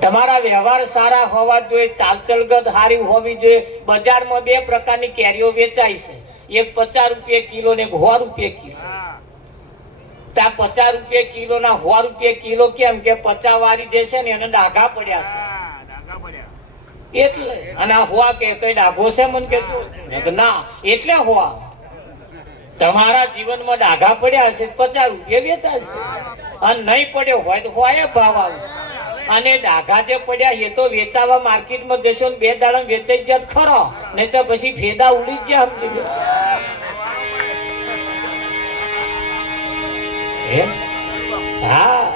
તમારા વ્યવહાર સારા હોવા જોઈએ, ચાલચલગત સારી હોવી જોઈએ. બજારમાં બે પ્રકારની કેરીઓ વેચાય છે, એક 50 રૂપિયા કિલો ને એક 100 રૂપિયા કિલો. ત્યાં 50 રૂપિયા કિલો ના 100 રૂપિયા કિલો કેમ કે 50 વાળી જે છે ને એને ડાઘા પડ્યા છે એટલે. અને આ હોવા કે કઈ ડાઘો છે મને કે ના, એટલે હોવા તમારા જીવનમાં ડાઘા પડ્યા હશે 50 રૂપિયા વેચાય છે, અને નહીં પડ્યો હોય તો હોય ભાવ આવશે. અને ડાઘા જે પડ્યા એ તો વેચાવા માર્કેટમાં જશો ને 2 દાડા વેચાઈ જાય ખરો, નહીં તો પછી ફેદા ઉડી જ જાય. હા,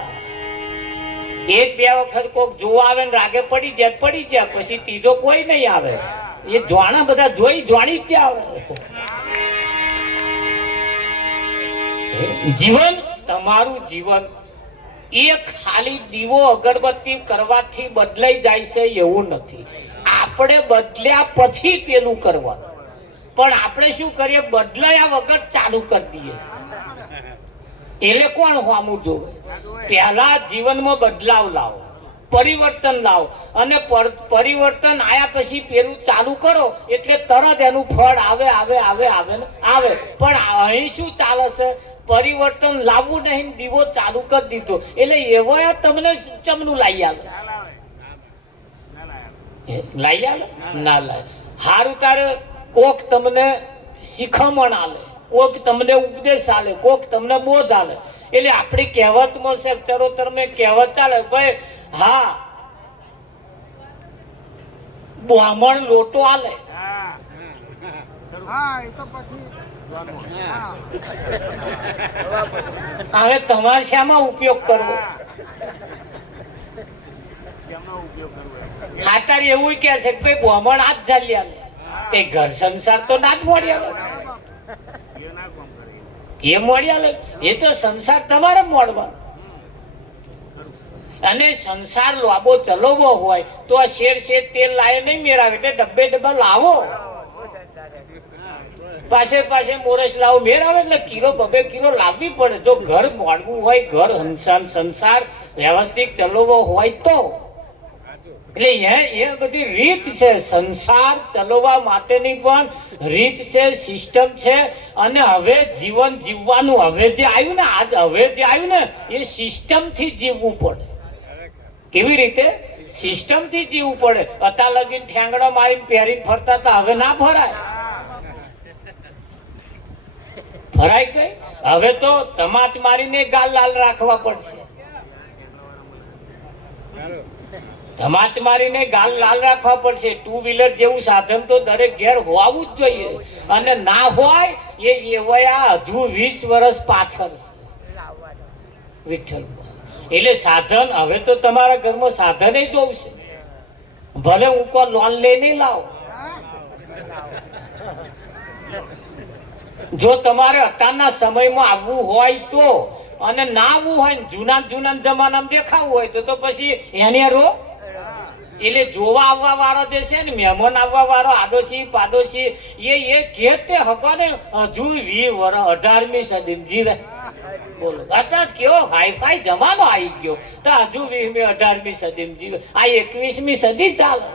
1-2 વખત કોક જોવા આવે ને રાગે પડી જાય, પછી ત્રીજો કોઈ નહીં આવે. એ જોણા બધા જોણી જ આવે. જીવન, તમારું જીવન એ ખાલી દીવો અગરબત્તી કરવાથી બદલાઈ જાય છે એવું નથી. આપણે બદલ્યા પછી પેલું કરવાનું, પણ આપણે શું કરીએ, બદલાયા વગર ચાલુ કરી દઈએ. એટલે કોણ હોમું જોવે? પહેલા જીવનમાં બદલાવ લાવો, પરિવર્તન લાવો, અને પરિવર્તન આયા પછી પેલું ચાલુ કરો એટલે તરત એનું ફળ આવે. પણ અહીં શું ચાલે છે, પરિવર્તન લાવવું નહીં, દીવો ચાલુ કરી દીધો એટલે એવો તમને ચમનું લાવી આવે ના લાવે. હારું તારે કોક તમને શિખામણ આલે, કોક તમને ઉપદેશ આલે, કોક તમને બોધ આલે. એટલે આપણી કહેવતમાં છે, ચરોતર મેં કહેવત ચાલે ભાઈ, હા બ્રાહ્મણ લોટો આલે, હવે તમારે શામાં ઉપયોગ કરવો? ખાતર એવું કે છે કે ભાઈ બ્રાહ્મણ આ જ ચાલ્યા લે, એ ઘર સંસાર તો ના જ મળ્યા, એ મળ્યા લે, એ તો સંસાર તમારે મળવા. અને સંસાર લાંબો ચલાવવો હોય તો આ શેર તેલ લાવે નહીં મેળાવે, એટલે ડબ્બા લાવો. પાછે મોરસ લાવો મેળાવે એટલે કિલો 2 કિલો લાવવી પડે. જો ઘર મોડવું હોય, ઘર સંસાર વ્યવસ્થિત ચલાવવો હોય તો. એટલે એ બધી રીત છે, સંસાર ચલાવવા માટેની પણ રીત છે, સિસ્ટમ છે. અને હવે જીવન જીવવાનું હવે જે આવ્યું ને એ સિસ્ટમથી જીવવું પડે. કેવી રીતે? સિસ્ટમથી જીવવું પડે. અત્યાર લગીન ઠેંગડો મારીને પહેરીને ફરતા હતા, હવે ના ફરાય કઈ. હવે તો તમાચ મારીને ગાલ લાલ રાખવા પડશે. ધમાચ મારીને ગાલ લાલ રાખવા પડશે. 2 વ્હીલર જેવું સાધન તો દરેક ઘેર હોવું જ જોઈએ, અને ના હોય એ એવયા હજુ 20 વર્ષ પાછળ વિઠ્ઠલ. એટલે સાધન હવે તો તમારા ઘરમાં સાધન જોવું છે. ભલે હું કોઈ લોન લઈને લાવ, જો તમારે અત્યારના સમયમાં આવવું હોય તો, અને ના આવવું હોય જૂના જમાનામાં દેખાવું હોય તો પછી એને રો. એટલે જોવા આવવા વાળો જે છે ને, મહેમાન આવવા વાળો આડોશી પાડોશી એ ઘેર તે હકવાને હજુ 20 વર્ષ 18મી સદી જીવે. બોલો, અત્યારે કેવો હાઈફાઈ જમાનો આવી ગયો, તો હજુ 20મી 18મી સદી જીવે. આ 21મી સદી ચાલે.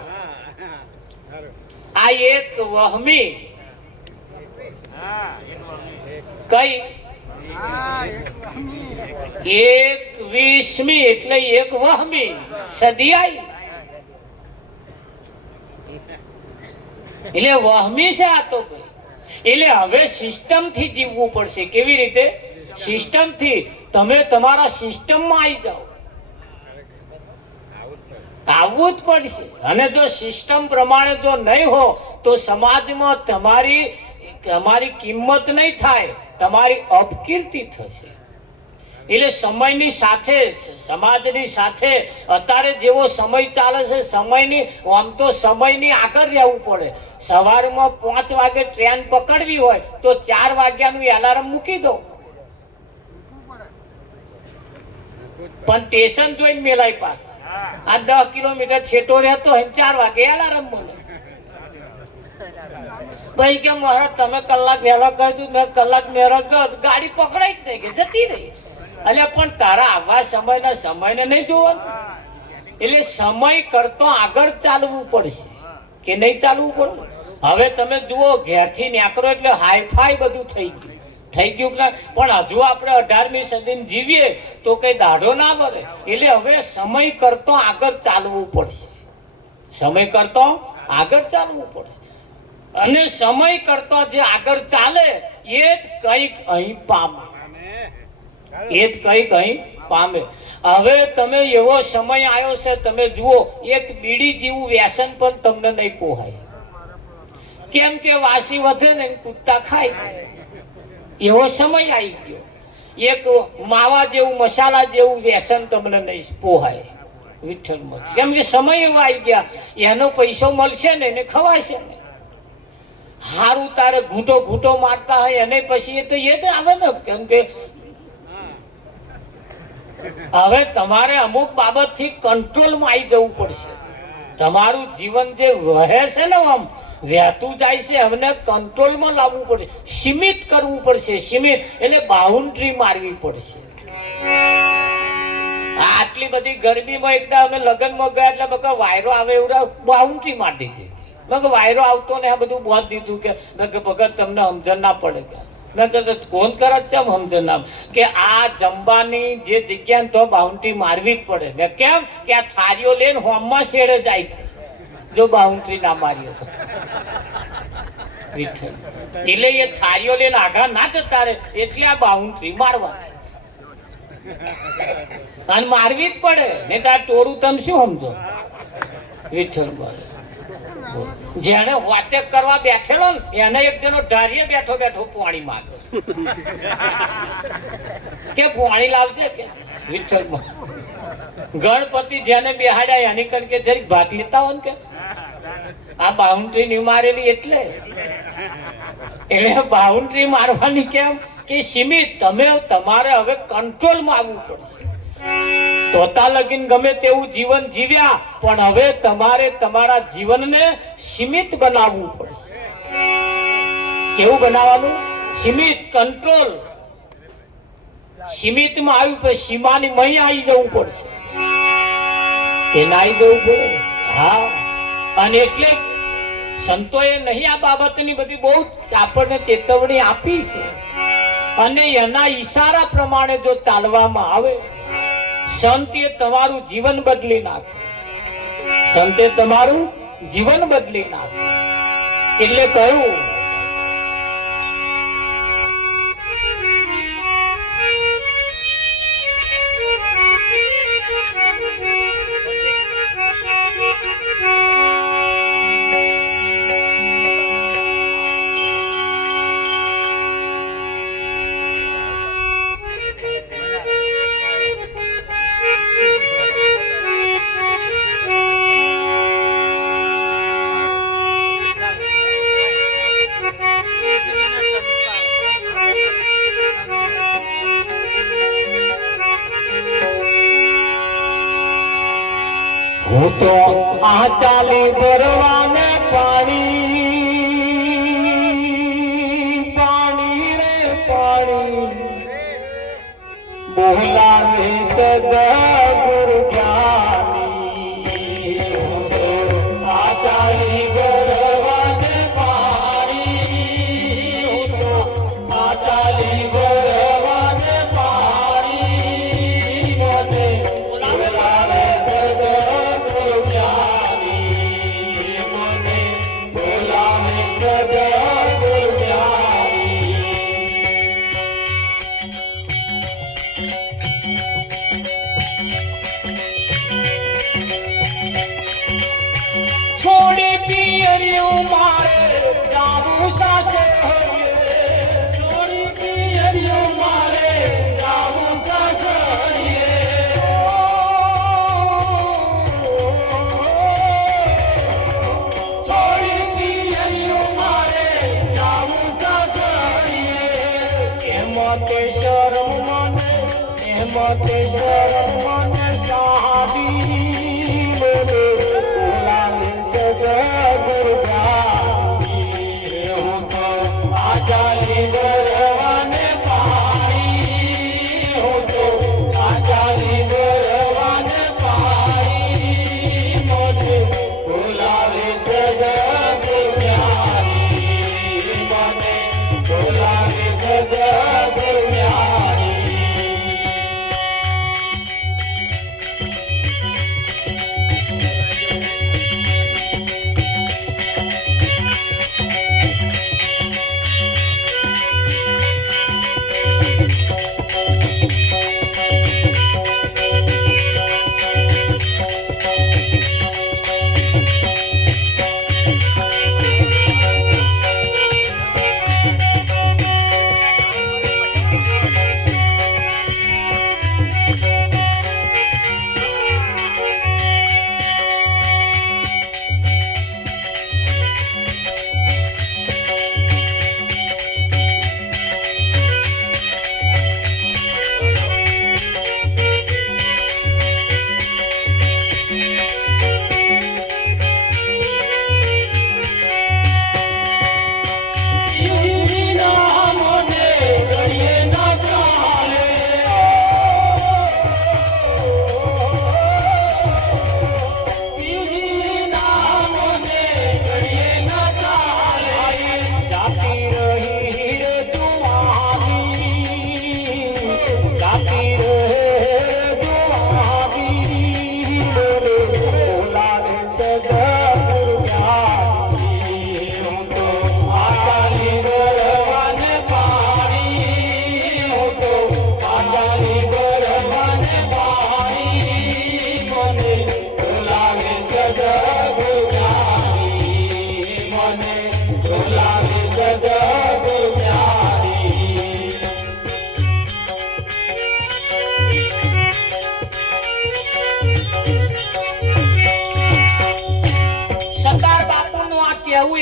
આ એક વહમી કઈ 21મી એટલે એક વહમી સદી આવી. એટલે વહમી છે આ તો. એટલે હવે સિસ્ટમ થી જીવવું પડશે. કેવી રીતે? સિસ્ટમ થી. તમે તમારા સિસ્ટમમાં આવી જાઓ, આવવું જ પડશે. અને જો સિસ્ટમ પ્રમાણે જો નહીં હો તો સમાજમાં તમારી કિંમત નહીં થાય, તમારી અપકીર્તિ થશે. એટલે સમયની સાથે, સમાજની સાથે અત્યારે જેવો સમય ચાલે છે, આમ તો સમયની આગળ રહેવું પડે. સવારમાં 5 વાગે ટ્રેન પકડવી હોય તો 4 વાગ્યાનું એલાર્મ મૂકી દો, પણ સ્ટેશન જોઈને મેલાય પાસે. આ 10 કિલોમીટર છેટો રહેતો હોય 4 વાગે એલાર્મ મળે. ભાઈ કે મહારાજ તમે કલાક વહેલા કરી દીધું, મેં કલાક મેરા ગાડી પકડાઈ જ નહીં કે જતી રહી. એટલે પણ તારા આવા સમયને નહીં જોવાનું. એટલે સમય કરતો આગળ ચાલવું પડશે કે નહીં ચાલવું પડે? હવે તમે જુઓ, ઘેરથી નીકળો એટલે હાઈફાઈ બધું થઈ ગયું કે પણ હજુ આપણે 18મી સદીમાં જીવીએ તો કઈ દાઢો ના ભરે. એટલે હવે સમય કરતો આગળ ચાલવું પડશે, સમય કરતો આગળ ચાલવું પડે. અને સમય કરતો જે આગળ ચાલે એ જ કંઈક અહીં પામે, એ જ કંઈક અહીં પામે. હવે તમે એવો સમય આવ્યો છે, તમે જુઓ, એક બીડી જેવું વ્યસન પણ તમને નહીં પોહાય. કેમ કે વાસી વધે ને કૂદતા ખાય, એવો સમય આવી ગયો. એક માવા જેવું, મસાલા જેવું વ્યસન તમને નહીં પોહાય વિઠ્ઠલમાં. કેમ કે સમય એવો આવી ગયા, એનો પૈસો મળશે ને એને ખવાશે ને. હારું તારે ઘૂંટો ઘૂંટો મારતા હોય એને પછી એ તો એ જ આવે ને. કેમ કે હવે તમારે અમુક બાબતથી કંટ્રોલમાં આવી જવું પડશે. તમારું જીવન જે વહે છે ને, આમ વહેતું જાય છે, હવે કંટ્રોલમાં લાવવું પડશે, સીમિત કરવું પડશે. સીમિત એટલે બાઉન્ડ્રી મારવી પડશે. આટલી બધી ગરમીમાં એકદમ અમે લગ્નમાં ગયા એટલે બધા વાયરો આવે એવું બાઉન્ડ્રી મારી દીધી. વાયરો આવતો ને આ બધું બોધ દીધું કે ભગત તમને સમજણ ના પડે. કોણ કરે છે સમજણ ના કે આ જમવાની જે જગ્યા તો બાઉન્ડ્રી મારવી જ પડે ને. કેમ કે આ થારીઓ લઈને હોમમાં શેડે જાય જો બાઉન્ડ્રી ના મારી તો. એટલે એ થારીઓ લઈને આગળ ના જતા રહે એટલે આ બાઉન્ડ્રી મારવા અને મારવી જ પડે ને. તો આ ટોળું તમે શું સમજો વિઠ્ઠલ? જેને વાતે કરવા બેઠેલો ને એને એક જણો ઢારીએ બેઠો બેઠો પાણી માંગે કે પાણી લાવજે કે વિઠ્ઠલમાં. ગણપતિ જેને બેહાડ્યા એની કણ કે જરીક ભાગ લેતા હોય ને કે આ બાઉન્ડ્રી ની મારેલી એટલે બાઉન્ડ્રી મારવાની કેમ કે સીમિત. તમે તમારે હવે કંટ્રોલમાં આવવું પડશે. તોતા લગીન ગમે તેવું જીવન જીવ્યા પણ હવે તમારે તમારા જીવનને સીમિત બનાવવું પડશે. કેવું બનાવવાનું? સીમિત, કંટ્રોલ. સીમિતમાં આવ્યું પછી સીમાની મહી આવી જવું પડશે. એને આવી જવું પડે. હા, અને એટલે સંતોએ નહીં આ બાબતની બધી બહુ આપણને ચેતવણી આપી છે. અને એના ઈશારા પ્રમાણે જો ચાલવામાં આવે, સંતે તમારું જીવન બદલી નાખે. સંતે તમારું જીવન બદલી નાખે. એટલે કહ્યું હું તો આ ચાલી ભરવાને પાણી પાણી રે પાણી બોલાવે સદા ગુરુ જ્ઞાની. હું તો આ ચાલી ભરવાને પાણી, હું તો આ ચાલી ભરવાને પાણી મને બોલાવે પાણી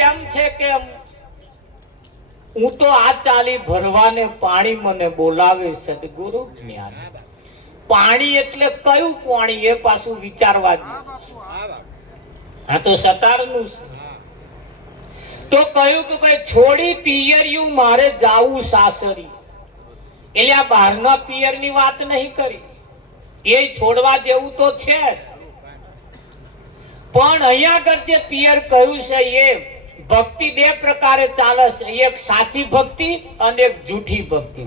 એમ છે કે હું તો આ ચાલી ભરવાને પાણી મને બોલાવે સદગુરુ જ્ઞાન. પાણી એટલે કયું પાણી એ પાછું વિચારવા જેવું. આ તો સતારનું છે. તો કહ્યું કે ભાઈ છોડી પિયરિયું મારે જાવું સાસરી. એટલે આ બહારના પિયરની વાત નહીં કરી, એ છોડવા જેવું તો છે જ. પણ અહીંયા આગળ જે પિયર કહ્યું છે એ ભક્તિ બે પ્રકારે ચાલે છે. એક સાચી ભક્તિ અને એક જૂઠી ભક્તિ.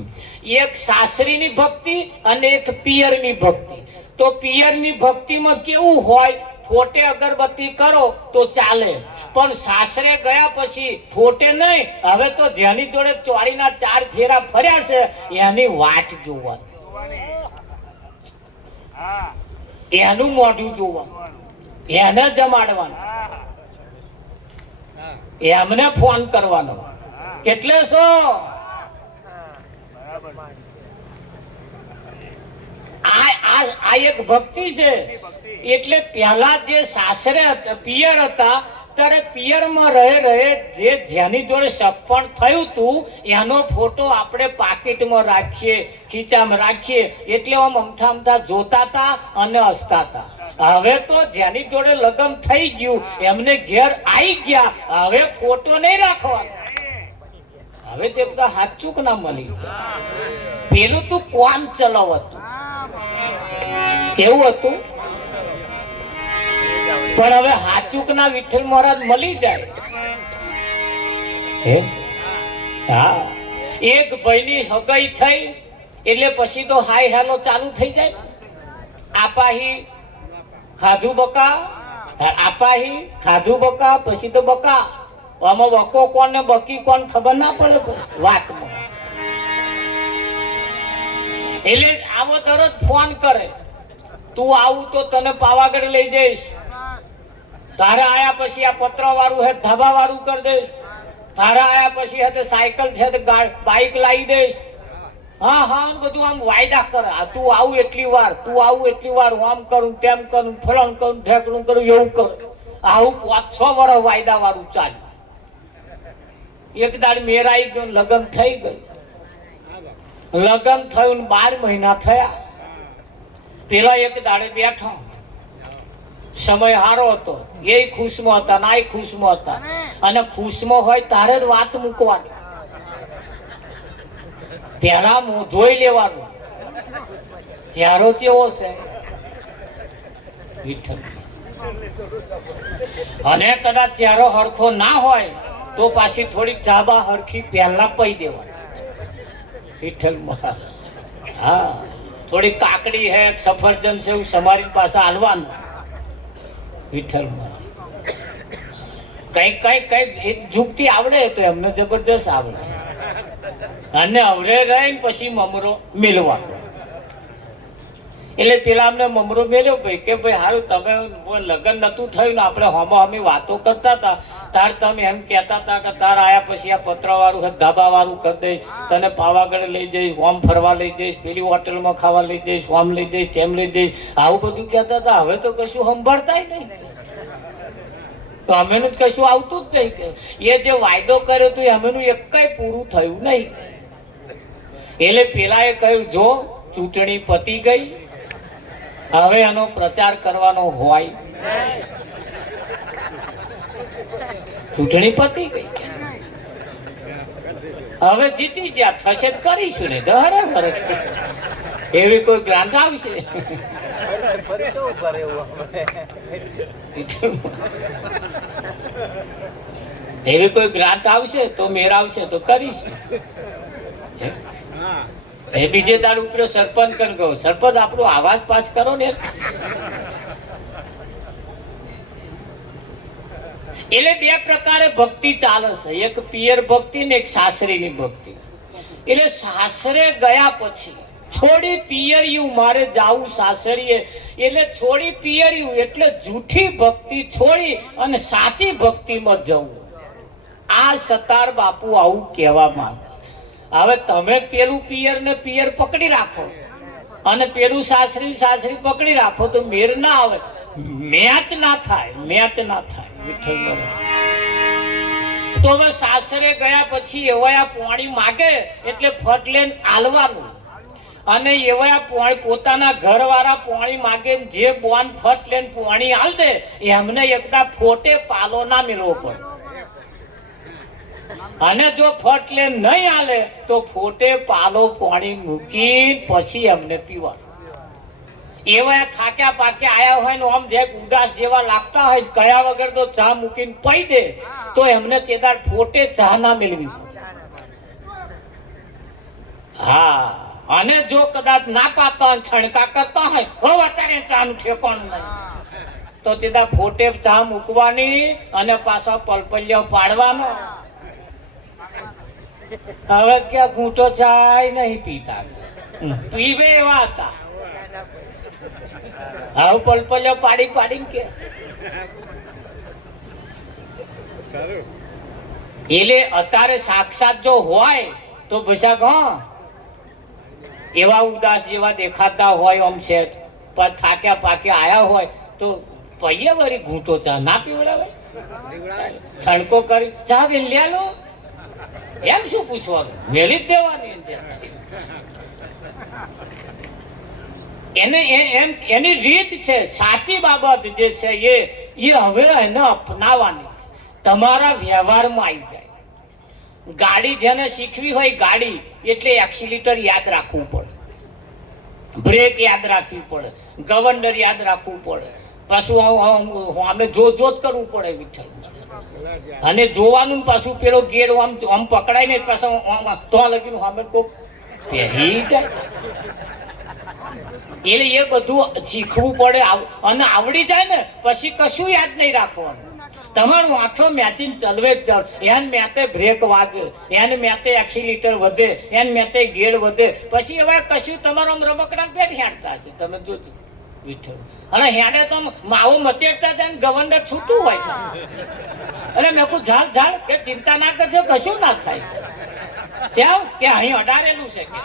એક સાસરીની ભક્તિ અને એક પિયરની ભક્તિ. તો પિયરની ભક્તિમાં કેવું હોય, ખોટે અગરબત્તી કરો તો ચાલે, પણ સાસરે ગયા પછી ખોટે નહીં. હવે તો જેની જોડે ચોરીના 4 ફેરા ફર્યા છે એની વાટ જોવાની, એનું મોઢું જોવાનું, એને જમાડવાનું, એમને ફોન કરવાનો. કેટલે છો? આ એક ભક્તિ છે. એટલે પહેલા જે સાસરે પિયર હતા ત્યારે પિયરમાં રહે જે જેની જોડે સપણ થયું હતું એનો ફોટો આપણે પાકીટમાં રાખીએ, ખીચામાં રાખીએ, એટલે આમ અમથા જોતા હતા અને હસતા હતા. હવે તો જેની જોડે લગ્ન થઈ ગયું એમને ઘેર આવી ગયા, હવે ફોટો નહીં રાખવાનો. હવે તે બધા હાચુક ના મળી. પેલું તું કોમ ચલાવ હતું, કેવું હતું, પણ હવે હાચુક ના વિઠ્ઠલ મહારાજ મળી જાય. હા, એક ભાઈની હગાઈ થઈ એટલે પછી તો હાય હેલો ચાલુ થઈ જાય. આપાહી ખાધું બકા, આપાહી ખાધું બકા, પછી તો બકા. આમાં બકો કોણ ને બકી કોણ ખબર ના પડે વાતમાં. એટલે આવો તરત ફોન કરે, તું આવું તો તને પાવાગઢ લઈ જઈશ. તારા આયા પછી આ પત્ર વાળું હે ધાબા વાળું કરી દઈશ. તારા આયા પછી હે સાયકલ છે બાઈક લાવી દઈશ. હા હા બધું આમ વાયદા કરે. તું આવું એટલી વાર, તું આવું એટલી વાર, હું આમ કરું તેમ કરું, ફલણ કરું ઢેકણું કરું, એવું કરું. આવું 5-6 વર્ષ વાયદા વાળું ચાલ્યું. એક દાડ મેરાઈ ગયું, લગ્ન થઈ ગયું. લગ્ન થયું 12 મહિના થયા. પેલા એક દાડે બેઠા, સમય સારો હતો, એ ખુશમાં હતા ના એ ખુશમાં હતા. અને ખુશમાં હોય તારે જ વાત મૂકવાની, પેલા જોઈ લેવાનું ચહેરો કેવો છે વિઠ્ઠલ. અને કદાચ ચહેરો હરખો ના હોય તો પાછી થોડીક જાબા હરખી પહેલા પઈ દેવાની વિઠ્ઠલ. હા, થોડી કાકડી હે સફરજન છે એવું તમારી પાસે હાલવાનું વિઠ્ઠલ. કઈક એક જુગતી આવડે તો એમને જબરદસ્ત આવડે. અને અવડે રહીને પછી મમરો મેળવા. એટલે પેલા અમને મમરો મેળ્યો ભાઈ કે ભાઈ સારું તમે લગ્ન નતું થયું ને આપણે હોમાં અમે વાતો કરતા હતા તાર તમે એમ કહેતા હતા કે તાર આયા પછી આ પત્ર વાળું ધાબા વાળું કરી દઈશ, તને પાવાગઢ લઈ જઈશ, હોમ ફરવા લઈ જઈશ, પેલી હોટલમાં ખાવા લઈ જઈશ, હોમ લઈ જઈશ, તેમ લઈ જઈશ, આવું બધું કહેતા હતા. હવે તો કશું સંભાળતા નહીં, તો અમેનું કશું આવતું જ નહીં. એ જે વાયદો કર્યો હતો અમેનું એક કઈ પૂરું થયું નહીં. એટલે પેલા એ કહ્યું જો ચૂંટણી પતી ગઈ, હવે એનો પ્રચાર કરવાનો હોય. ચૂંટણી પતી ગઈ, હવે જીતી ગયા, થશે કરીશું ને બરાબર. એવી કોઈ ગ્રાન્ટ આવશે એવી કોઈ ગ્રાન્ટ આવશે તો મેળવશે તો કરીશું. એ બીજે દાડ ઉપર સરપંચ કરી ગયો, સરપંચ આપણો આવાજ પાસ કરો ને. એટલે બે પ્રકારે ભક્તિ ચાલે છે, એક પિયર ભક્તિ ને એક સાસરીની ભક્તિ. એટલે સાસરે ગયા પછી છોડી પિયરિયું મારે જાવું સાસરીએ, એટલે છોડી પિયરિયું એટલે જૂઠી ભક્તિ છોડી અને સાચી ભક્તિમાં જવું. આ સતાર બાપુ આવું કહેવા માંગે. હવે તમે પેલું પિયર ને પિયર પકડી રાખો અને પેલું સાસરી સાસરી પકડી રાખો તો મેર ના આવે, મેચ ના થાય, મેચ ના થાય. વિઠ્ઠલ તો હવે સાસરે ગયા પછી એવા પાણી માગે એટલે ફટ લઈને આલવાનું, અને એવા પોતાના ઘરવાળા પાણી માગે જે બોન ફટ લઈને પાણી આલ દે એમને એકદા ફોટે પાલો ના મેળવો પડે, અને જો ફટ લઈને નહીં આલે તો ફોટે પાલો પાણી મૂકી પછી એમને પીવા. એવા થાક્યા પાક્યા આયા હોય ને આમ જે ઉદાસ જેવા લાગતા હોય કયા વગર તો ચા મૂકીને પી દે તો એમને ચેદાર ફોટે ચા ના મેળવી. હા, અને જો કદાચ ના પાતા હોય છણકા કરતા હોય હવે અત્યારે ચા નું ઠેકાણું નહીં તો તેદા ફોટે ચા મૂકવાની અને પાછા પલપલિયો પાડવાનો. હવે ક્યાં ઘૂંટો ચાય નહીં પીતા, પીવે એવા હતા. હવે પલપલિયો પાડી પાડી કે એટલે અત્યારે સાક્ષાત જો હોય તો પછી એવા ઉદાસ જેવા દેખાતા હોય આમ છે પણ થાક્યા પાક્યા આયા હોય તો પૈયે વળી ઘૂંટો ચા ના પીવડાવે, છણકો કરી ચા વેલ્યા લો એમ શું પૂછવાનું, મેલી જ દેવાની. એને એની રીત છે, સાચી બાબત જે છે એ હવે એને અપનાવવાની તમારા વ્યવહારમાં આવી જાય. ગાડી જેને શીખવી હોય ગાડી એટલે એક્સિલેટર યાદ રાખવું પડે, બ્રેક યાદ રાખવી પડે, ગવર્નર યાદ રાખવું પડે, પાછું અમે જોત કરવું પડે વિઠ્ઠલ, અને જોવાનું પાછું પેલો ગેર આમ પકડાય ને પાછું તો લગીને અમે કોક પહેરી જાય. એટલે એ બધું શીખવું પડે, અને આવડી જાય ને પછી કશું યાદ નહીં રાખવાનું. તમારું આંખો મેચીને ચલવે જ જાવ, એને મેતે બ્રેક વાગે, એને મેતે એક્સિલેટર વધે, એને મેતે ગેર વધે, પછી હવે કશું તમારો રમકડા પેટ હેડતા હશે તમે જોજો વિઠ્ઠલ. અને હેડે તો માવો મચેડતા જાય ને ગવર્નર છૂટું હોય છે. એટલે મેં કહું ઝાલ કે ચિંતા ના કરજો કશું ના થાય ત્યાં કે અહીં અડારેલું છે કે.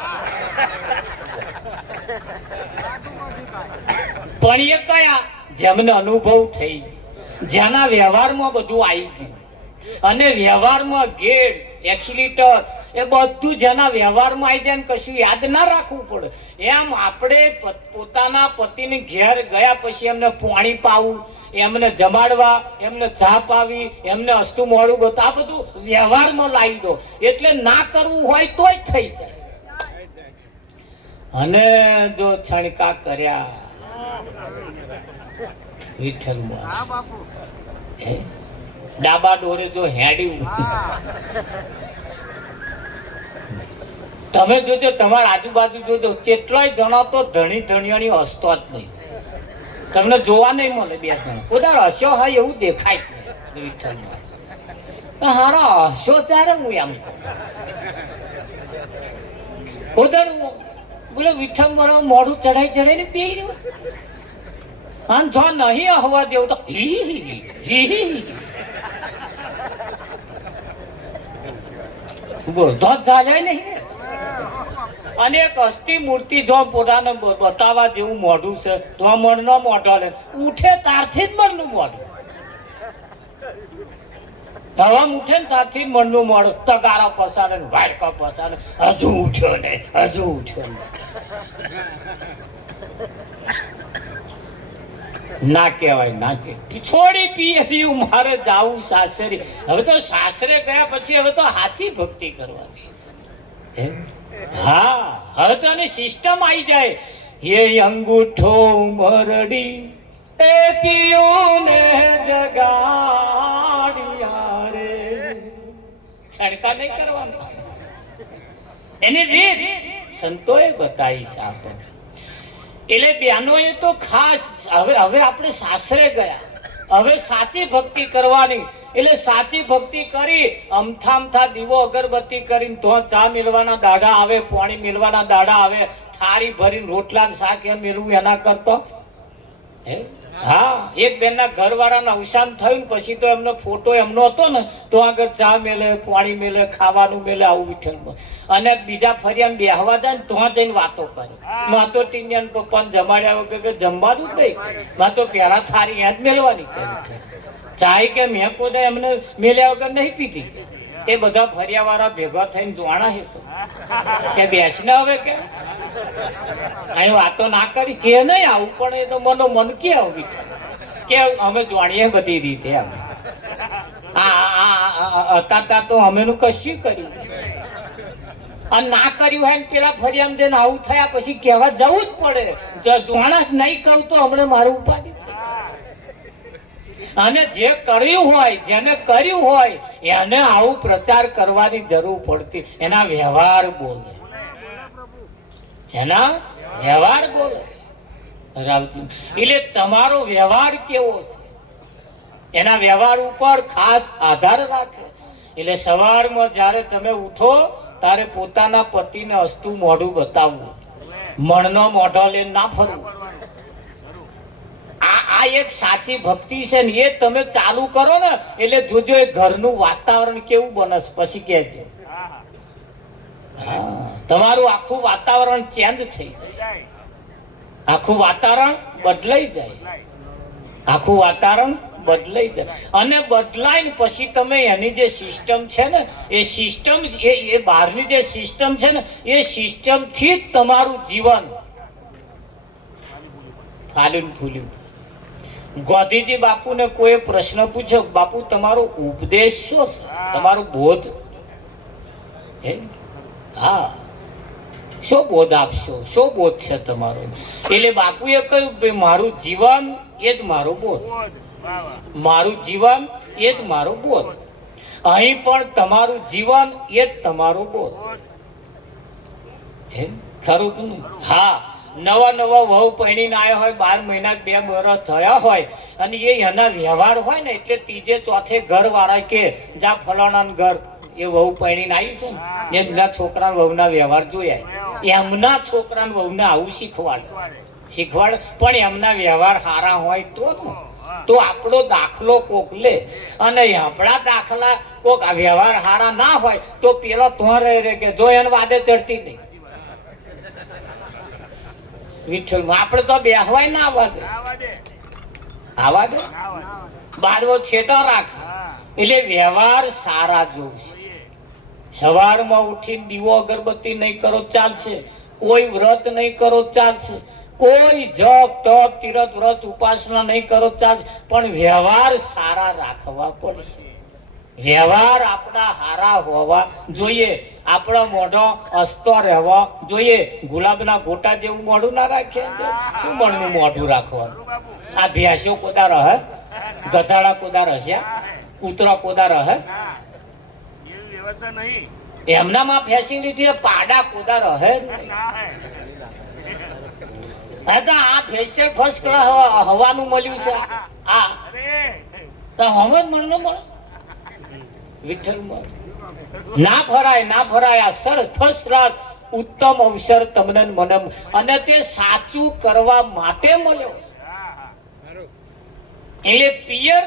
પણ એ કયા જેમને અનુભવ થઈ, જેના વ્યવહારમાં બધું આવી ગયું, અને વ્યવહારમાં ગેર એક્સિલેટર એ બધું જેના વ્યવહારમાં આવી જાય ને કશું યાદ ના રાખવું પડે. એમ આપણે પોતાના પતિને ઘેર ગયા પછી એમને પાણી પાવું, એમને જમાડવા, એમને ચા પાવી, એમને હસતું મોડું બધું આ બધું વ્યવહારમાં લાવી દો એટલે ના કરવું હોય તોય થઈ જાય. અને જો છણકા કર્યા વિઠ્ઠલમાં ડાબા ડોરે જો હેડ્યું, તમે જોજો તમારા આજુબાજુ જોજો કેટલાય જણા તો ધણી ધણિયાની હસતો જ નહીં, તમને જોવા નહીં મળે. બે જણા ઉદાર હસ્યો હોય એવું દેખાય વિઠ્ઠલમાં. હારો હસ્યો ત્યારે હું એમ ઉદાર બોલે વિઠ્ઠલ મારો મોઢું ચડાઈ ને પી રહ્યું, અને જો નહીં હવા દેવું તો નહીં. અને એક હસ્તી મૂર્તિ જો પોતાને બતાવવા જેવું મોઢું છે તો મનનો મોઢો લે ઉઠે તારથી જ મનનું મોઢું, હવા ઉઠે ને તારથી જ મનનું મોઢું તગારા પસારે ને વાડકા પસારે, હજુ ઉઠ્યો ને હજુ ઉઠ્યો ને. ના કહેવાય, ના કહેવાય. છોડી પી મારે જાવું સાસરે. હવે તો સાસરે ગયા પછી હવે તો સાચી ભક્તિ કરવાની. હા, હવે તો આની સિસ્ટમ આવી જાય. એ અંગૂઠો મરડી એ પીઓને જગાડિયા રે, છણકા નહીં કરવાના. એની રીત સંતોએ બતાવી છે આપણને. એટલે બહેનોએ તો ખાસ હવે આપણે સાસરે ગયા, હવે સાચી ભક્તિ કરવાની. એટલે સાચી ભક્તિ કરી અમથા દીવો અગરબત્તી કરીને તો ચા મેળવાના દાડા આવે, પાણી મેળવાના દાડા આવે, થાળી ભરીને રોટલા શાક એમ મેળવું એના કરતો. હા, એક બેનના ઘરવાળાનું અવસાન થયું પછી તો એમનો ફોટો એમનો હતો ને તો આગળ ચા મેલે, પાણી મેલે, ખાવાનું મેલે, આવું વિઠ્ઠલમાં. અને બીજા ફરી એમ બેહવા જાય ને તો જઈને વાતો કરે. માં તો ટીનિયાન પપ્પાને જમાડ્યા વગર જમવાનું જ નહીં, માં તો પહેલા થાળી યાદ મેળવાની. ચાય કે મેં કોઈ એમને મેલ્યા વગર નહીં પીધી. એ બધા ફરિયાવાળા ભેગા થઈને જોવાના છે તો કે બેસને હવે કે અહીં વાતો ના કરી કે નહીં આવું, પણ એ તો મનો મન કે આવું કે અમે જાણીએ બધી રીતે. અમે અત્યાર તો અમેનું કશું કર્યું અને ના કર્યું હોય ને પેલા ફરિયામ જઈને આવું થયા પછી કહેવા જવું જ પડે. જોણા જ નહીં કહું તો હમણાં મારું ઉપાધિ. અને જે કર્યું હોય, જેને કર્યું હોય એને આવું પ્રચાર કરવાની જરૂર પડતી. એના વ્યવહાર બોલે, એના વ્યવહાર બોલે. એટલે તમારો વ્યવહાર કેવો છે એના વ્યવહાર ઉપર ખાસ આધાર રાખે. એટલે સવારમાં જ્યારે તમે ઉઠો તારે પોતાના પતિને હસતું મોઢું બતાવવું, મણનો મોઢો લઈને ના ફરવું. આ એક સાચી ભક્તિ છે ને, એ તમે ચાલુ કરો ને એટલે જોજો એ ઘરનું વાતાવરણ કેવું બને પછી કહેજો. તમારું આખું વાતાવરણ ચેન્જ થઈ જાય, આખું વાતાવરણ બદલાઈ જાય, આખું વાતાવરણ બદલાઈ જાય. અને બદલાઈને પછી તમે એની જે સિસ્ટમ છે ને એ સિસ્ટમ એ બહારની જે સિસ્ટમ છે ને એ સિસ્ટમથી જ તમારું જીવન ફાલ્યું ફૂલ્યું. ગાંધીજી બાપુને કોઈ પ્રશ્ન પૂછ્યો, બાપુ તમારો ઉપદેશ શું છે, તમારો બોધ? હા, શું બોધ આપશો, શું બોધ છે તમારો? એટલે બાપુએ કહ્યું મારું જીવન એ જ મારો બોધ, મારું જીવન એ જ મારો બોધ. અહીં પણ તમારું જીવન એ જ તમારો બોધ. ખરું કે નહીં? હા, નવા નવા વહુ પૈણીને આવ્યા હોય, 12 મહિના 2 વર્ષ થયા હોય અને એ એના વ્યવહાર હોય ને એટલે ત્રીજે ચોથે ઘર વાળા કે જા ફલાણાનું ઘર એ વહુ પૈણીને આવી છે ને એમના છોકરા વહુના વ્યવહાર જોયા, એમના છોકરા વહુને આવું શીખવાડ. પણ એમના વ્યવહાર સારા હોય તો આપણો દાખલો કોક લે. અને આપણા દાખલા કોક વ્યવહાર સારા ના હોય તો પેલો તો રહે કે જો એને વાદે ચડતી નહીં. વિઠ્ઠલમાં આપણે તો બેહવાય ના આવા દે બારવો છેટો રાખ. એટલે વ્યવહાર સારા જોવું છે. સવારમાં ઉઠીને દીવો અગરબત્તી નહીં કરો ચાલશે, કોઈ વ્રત નહીં કરો ચાલશે, કોઈ જપ તપ તીરથ વ્રત ઉપાસના નહીં કરો ચાલશે, પણ વ્યવહાર સારા રાખવા પડશે. વ્યવહાર આપણા હારા હોવા જોઈએ, આપણો મોઢો હસતો રહેવા જોઈએ. ગુલાબના ગોટા જેવું મોઢું ના રાખે, શું મણનું મોઢું રાખવાનું? આ ભેંસો કોદા રહે, ગધાડા કોદા હસ્યા, કૂતરા કોદા રહે, એમનામાં ફેસિલિટી પાડા કોદા રહે. આ ફેશિયલ ફર્સ્ટ ક્લાસ હવાનું મળ્યું છે. આ તો હમ જ મણનું મળે. વિઠ્ઠલ ના ફરાય, ના ફરાય. આ સર ફર્સ્ટ ક્લાસ ઉત્તમ અવસર તમને મને, અને તે સાચું કરવા માટે મળ્યો. એટલે પિયર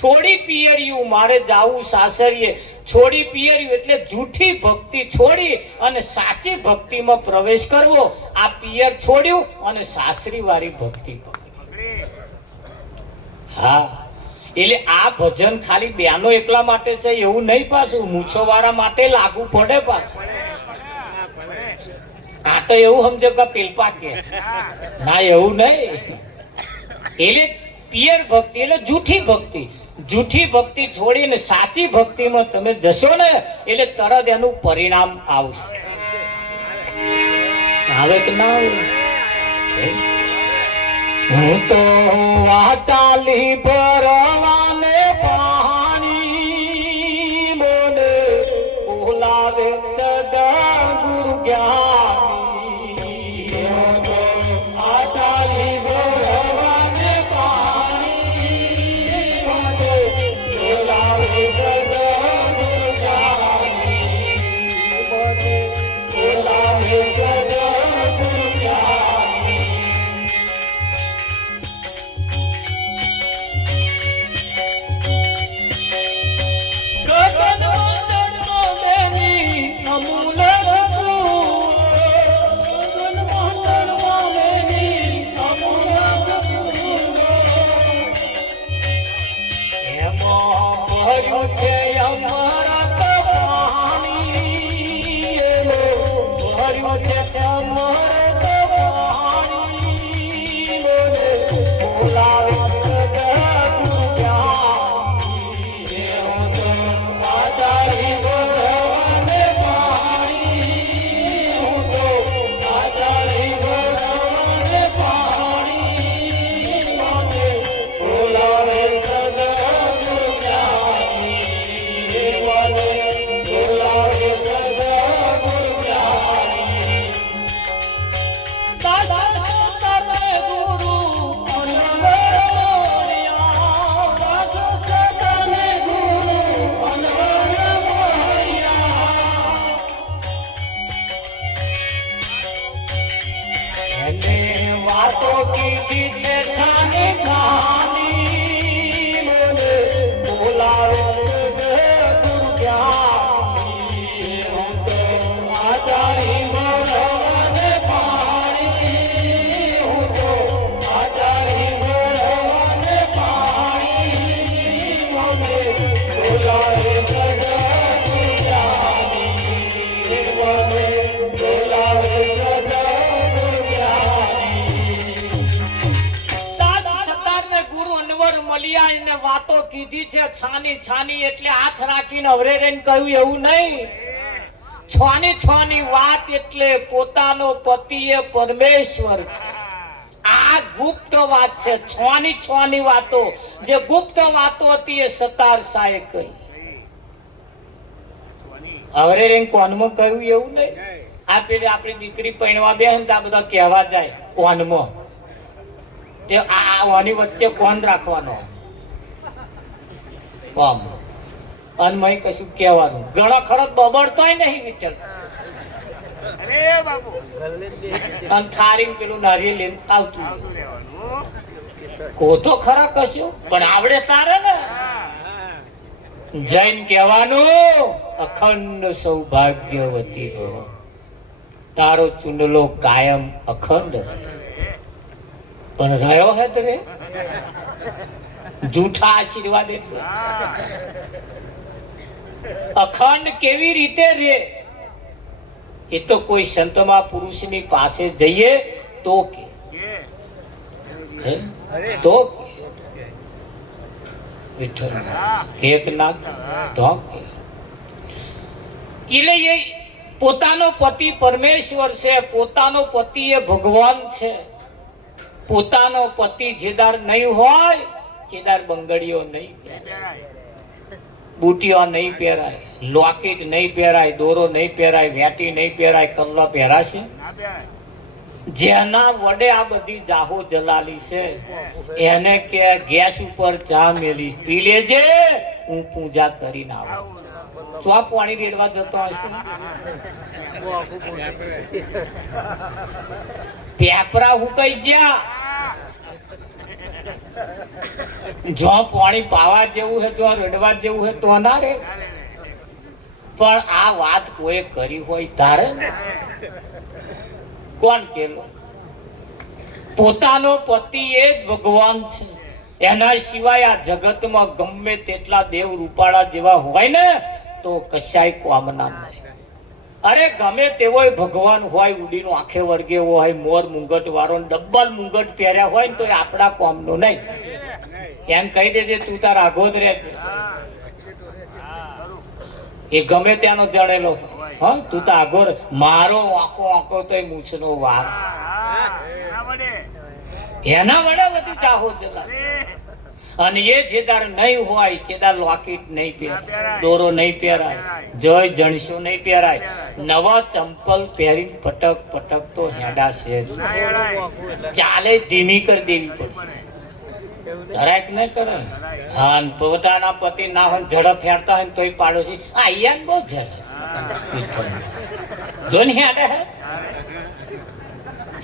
છોડી પિયરિયું, મારે જાવું સાસરીએ, છોડી પિયરિયું એટલે જૂઠી ભક્તિ છોડી અને સાચી ભક્તિમાં પ્રવેશ કરવો. આ પિયર છોડ્યું અને સાસરી વાળી ભક્તિ. હા, એટલે આ ભજન ખાલી બેનો એકલા માટે છે એવું નહીં, પાછું મૂછો વાળા માટે લાગુ પડે પાછું. આ તો એવું સમજો કે પેલપા કે ના, એવું નહીં. એટલે પિયર ભક્તિ એટલે જૂઠી ભક્તિ. જૂઠી ભક્તિ છોડીને સાચી ભક્તિમાં તમે જશો ને એટલે તરત એનું પરિણામ આવશે. આવે કે ના આવે? હું તો વાચાલી ભરવાને પાણી મને બોલાવે સદા ગુરુ જ્ઞાની. વાચાલી ભરવાને પાણી મને બોલાવે સદા ગુરુ જ્ઞાની. મને બોલાવે સદા ગુરુ જ્ઞાની. ભર્યું છે અમૃત પાણી, ભર્યું છે અમૃત પાણી, બોલાવે વાતો કીધી છે છાની છાની, મને બોલાવે દુર્ગાની, હું તો આચારી ભરવાને પાણી, હું તો આચારી ભરવાને પાણી, મને બોલાવે વાતો કીધી છે છાની છાની એટલે હાથ રાખીને અવરે રહીને કહ્યું એવું નહીં. છાની છાની વાત એટલે પોતાનો પતિ એ પરમેશ્વર છે. આ ગુપ્ત વાત છે. છાની છાની વાતો જે ગુપ્ત વાતો હતી એ સતાર શાહે કહી. અવરે રહીને કોનમાં કહ્યું એવું નહીં. આ પેલી આપણી દીકરી પૈણવા બે ને આ બધા કહેવા જાય કોનમાં આની વચ્ચે કોણ રાખવાનો અનમય કશું કહેવાનું ઘણા ખરત બબડતોય નહીં વિચાર થારી પેલું નારી લઈને આવતું કોતો ખરા કશું પણ આવડે તારે ને જૈન કહેવાનું અખંડ સૌભાગ્યવતી હો, તારો ચુંડલો કાયમ અખંડ પણ રહ્યો હે રે જૂઠા આશીર્વાદ એટલે અખંડ કેવી રીતે રે એ તો કોઈ સંતમાં પુરુષની પાસે જઈએ તો કે એક નાથ તો એટલે પોતાનો પતિ પરમેશ્વર છે, પોતાનો પતિ એ ભગવાન છે. પોતાનો પતિ જેદાર નહીં હોય ચેદાર બંગડીઓ નહીં પહેરાય, બુટીઓ નહીં પહેરાય, લોકેટ નહીં પહેરાય, દોરો નહીં પહેરાય, વેટી નહીં પહેરાય, કલ્લો પહેરાશે. જેના વડે આ બધી જાહો જલાલી છે એને કે ગેસ ઉપર ચા મેલી પી લેજે, હું પૂજા કરીને આવું. તો આ પાણી રેડવા જતો હશે પેપરા હુકાઈ ગયા. જો પાણી પાવા જેવું હે તો રડવા જેવું હે તો ના રે. પણ આ વાત કોઈ કરી હોય તારે કોણ કેલો? પોતાનો પતિ એ જ ભગવાન છે. એના સિવાય આ જગતમાં ગમે તેટલા દેવ રૂપાળા જેવા હોય ને તો કશાય કામના નહીં. અરે ગમે તેવો ભગવાન હોય, ઉડીનો આખે વર્ગે હોય, મોર મુંગટ વાળો ડબ્બલ મુંગટ પહેર્યા હોય ને તો એ આપણા કામનો નહીં. એમ કહી દેજે તું તાર આગોદ રહે, એ ગમે ત્યાંનો જણેલો હા તું તો આગોર. મારો આંકો આંકો તો એ મૂછનો વાર એના વડે બધું ચાહો ચલા. અને એ જેદાર નહીં હોય ચેદાર લોકેટ નહીં પહેરાય, દોરો નહીં પહેરાય, જય જણસો નહીં પહેરાય, નવા ચંપલ પહેરીને પટક પટક તો હેડા છે. ચાલે ધીમી કરી દેવી પડશે. ધરાક નહીં કરે. હા પોતાના પતિ ના હોય ઝડપ હેડતા હોય તો પાડોશી અહીંયા બહુ ઝડપ ધોની હેડે હે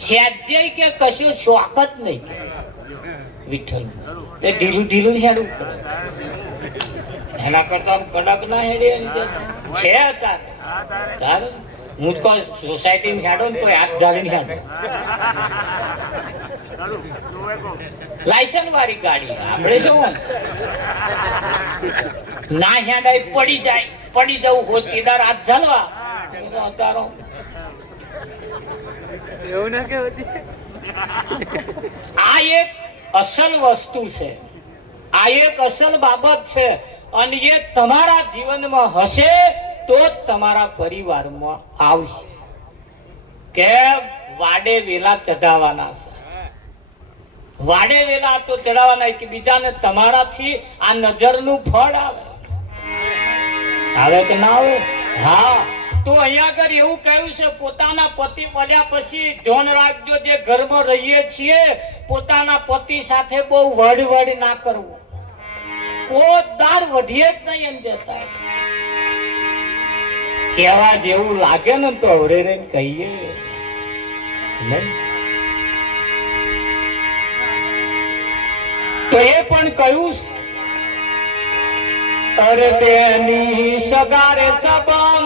સેજ્ય કે કશું શોખ જ નહીં વિઠ્ઠલ. તે ઢીલું ઢીલું હેડવું પડે. એના કરતા કડક ના હેડે છે તારે. હું તો સોસાયટી હેડો ને તો હાથ જાળીને હેડો. લાયસન્સ વાળી ગાડી આપણે શું ના હેડાય પડી જવું હોતીદાર હાથ ઝાલવા તારો એવું ના કહેવાય. આ એક અસલ વસ્તુ છે, આ એક અસલ બાબત છે, અને એ તમારા જીવનમાં હશે તો જ તમારા પરિવારમાં આવશે. કે વાડે વેલા ચઢાવવાના છે, વાડે વેલા તો ચઢાવવાના કે બીજાને તમારાથી આ નજરનું ફળ આવે કે ના આવે? હા, તો અહીંયા આગળ એવું કહ્યું છે, પોતાના પતિ મળ્યા પછી ધ્યાન રાખજો, જે ઘરમાં રહીએ છીએ પોતાના પતિ સાથે બહુ વડ ના કરવું. પોતદાર વઢીએ જ નહીં એમ દેતા. કેવા જેવું લાગે ને તો અવરે રહીને કહીએ નહીં. તો એ પણ કહ્યું, અરે બેની સગારે સબંગ